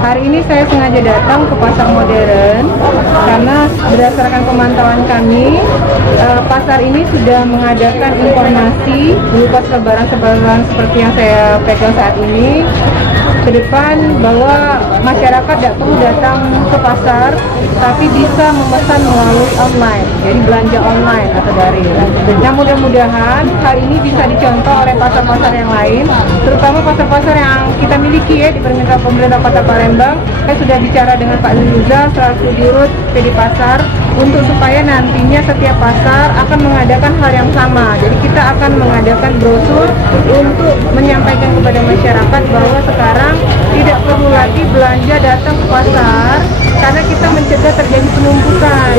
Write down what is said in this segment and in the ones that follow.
Hari ini saya sengaja datang ke pasar modern karena berdasarkan pemantauan kami, pasar ini sudah mengadakan informasi berupa selebaran-selebaran seperti yang saya pegang saat ini ke depan, bahwa masyarakat tidak perlu datang ke pasar tapi bisa memesan melalui online, jadi belanja online atau daring. Nah, mudah-mudahan hal ini bisa dicontoh oleh pasar-pasar yang lain, terutama pasar-pasar yang kita miliki ya di pemerintah Kota Palembang. Saya sudah bicara dengan Pak Liza selaku Dirut PD Pasar untuk supaya nantinya setiap pasar akan mengadakan hal yang sama. Jadi kita akan mengadakan brosur untuk menyampaikan kepada masyarakat bahwa sekarang tidak perlu lagi belanja datang ke pasar karena kita mencegah terjadi penumpukan.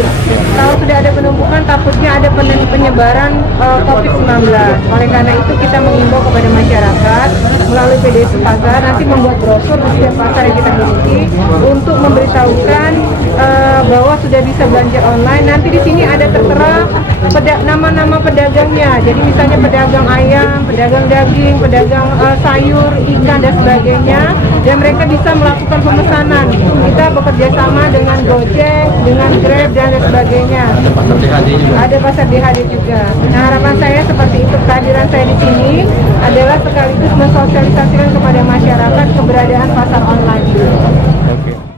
Kalau sudah ada penumpukan, takutnya ada penyebaran COVID-19. Oleh karena itu kita mengimbau kepada masyarakat melalui PD Pasar nanti membuat brosur di setiap pasar yang kita miliki untuk memberitahukan bahwa sudah bisa belanja online. Nanti di sini ada tertera nama-nama pedagangnya. Jadi misalnya pedagang ayam, pedagang daging, pedagang sayur, ikan dan sebagainya. Dan mereka bisa melakukan pemesanan. Kita bekerja sama dengan Gojek, dengan Grab dan sebagainya. Ada pasar DHD juga. Nah, harapan saya seperti itu. Kehadiran saya di sini adalah sekaligus mensosialisasikan kepada masyarakat keberadaan pasar online itu.